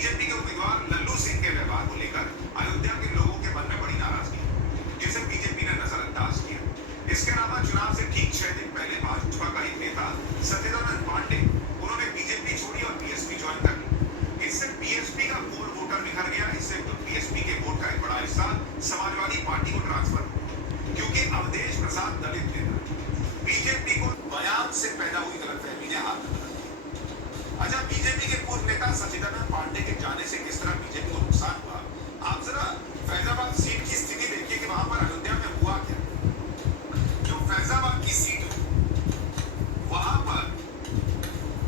BJP के उम्मीदवार लल्लू सिंह के व्यवहार को लेकर अयोध्या के लोगों के मन में बड़ी नाराजगी है, जिसे बीजेपी ने नजरअंदाज किया। इसके अलावा चुनाव से ठीक 6 दिन पहले भाजपा का एक नेता सत्येंद्र पांडे, उन्होंने बीजेपी छोड़ी और बीएसपी ज्वाइन कर ली। इससे बीएसपी का कोर वोटर बिखर गया। इससे बीएसपी के वोट का एक बड़ा हिस्सा समाजवादी पार्टी को ट्रांसफर हुआ, क्योंकि अवधेश प्रसाद दलित नेता। बीजेपी को बयान से पैदा हुई गलतफहमी ने हाथ बदला। अच्छा, बीजेपी के पूर्व नेता सचिदानंद पांडे के जाने से किस तरह बीजेपी को नुकसान हुआ, आप जरा फैजाबाद सीट की स्थिति देखिए कि वहां पर अयोध्या में हुआ क्या। जो फैजाबाद की सीट है, वहां पर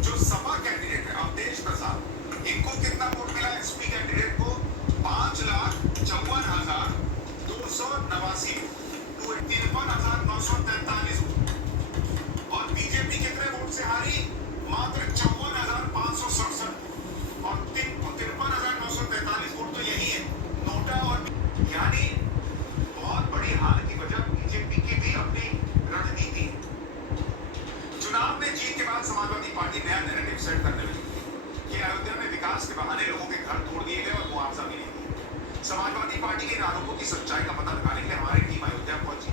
जो सपा कैंडिडेट है अवधेश प्रसाद, इनको कितना वोट मिला? एसपी कैंडिडेट को 5,54,289, 53,943 और बीजेपी कितने वोट से हारी? मात्र 54,567 और 53,943 वोट तो यही है नोटा। और यानी बहुत बड़ी हार की वजह बीजेपी की भी अपनी रणनीति है। चुनाव में जीत के बाद समाजवादी पार्टी नया नैरेटिव सेट करने लगी कि अयोध्या में विकास के बहाने लोगों के घर तोड़ दिए गए और मुआवजा भी नहीं दिया। समाजवादी पार्टी के इन आरोपों की सच्चाई का पता लगाने के लिए हमारी टीम अयोध्या पहुंची।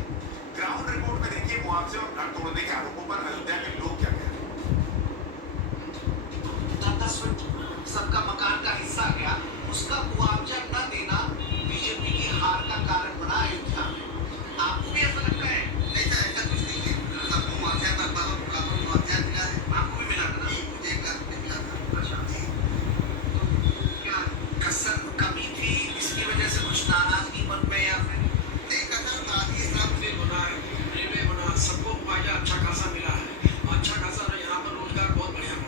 ग्राउंड रिपोर्ट में देखिए मुआवजे और घर तोड़ने के आरोपों पर अयोध्या के लोग क्या कह रहे हैं। सबका मकान का हिस्सा गया, उसका मुआवजा न देना बीजेपी की हार का कारण बना अयोध्या में। आपको भी ऐसा लगता है? नहीं सर, ऐसा कुछ नहीं है। सबको मुआवजा का मुआवजा मिला है। आपको भी मिला था? मुझे एक लाख रुपये मिला था। अच्छा, तो क्या कसर कमी थी, इसकी वजह से कुछ नाराजगी मन में या फिर नहीं? कसर नाराजगी सब रेलवे बना है, रेलवे बना, सबको मुआवजा अच्छा खासा मिला है। अच्छा खासा यहाँ पर रोजगार बहुत बढ़िया बना।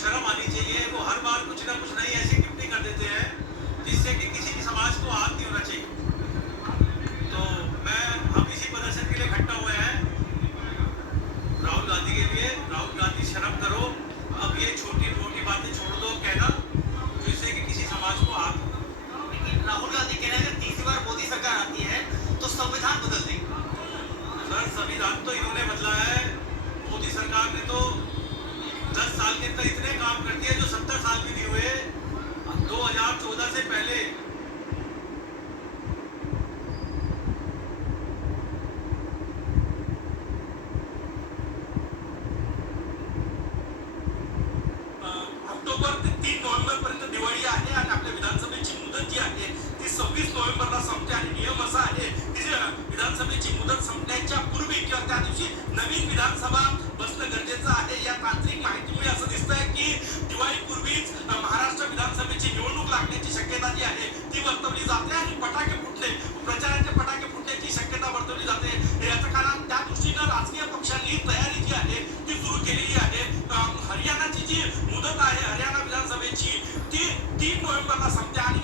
शर्म आनी चाहिए। वो हर बार कुछ ना कुछ नई ऐसी टिप्पणी कर देते हैं जिससे कि किसी भी समाज को हाथ नहीं होना चाहिए। तो हम इसी प्रदर्शन के लिए इकट्ठा हुए हैं राहुल गांधी के लिए। राहुल गांधी शर्म करो, अब ये छोटी मोटी बातें छोड़ दो कहना, जिससे कि किसी समाज को हाथ हो। राहुल गांधी कह रहे हैं अगर तीसरी बार मोदी सरकार आती है तो संविधान बदल देंगे। सर, संविधान तो इन्होंने बदला है। मोदी सरकार ने तो 10 साल के अंदर इतने काम कर दिए जो 70 साल भी नहीं हुए। 2014 से पहले ऑक्टोबर ते 3 नोव्हेंबर पर्यंत दिवाळी आहे आणि आपल्या विधानसभेची मुदत जी आहे ती 26 नोव्हेंबरला संपते आणि नियम असा आहे की विधानसभेची मुदत संपण्याच्या पूर्वी किंवा त्या दिवशी नवीन विधानसभा बसणं गरजेचं आहे। या तांत्रिक माहितीमुळे असं दिसतंय की दिवाळीपूर्वीच महाराष्ट्र विधानसभेची निवडणूक लागण्याची शक्यता जी आहे ती वर्तवली जाते आणि पटाके फुटणे, प्रचाराचे पटाके फुटण्याची शक्यता वर्तवली जाते। याचं कारण त्या दृष्टीनं राजकीय पक्षांनी तयारी जी आहे ती सुरू केलेली आहे। हरियाणाची जी मुदत आहे हरियाणा विधानसभेची ती 3 नोव्हेंबरला संपते आणि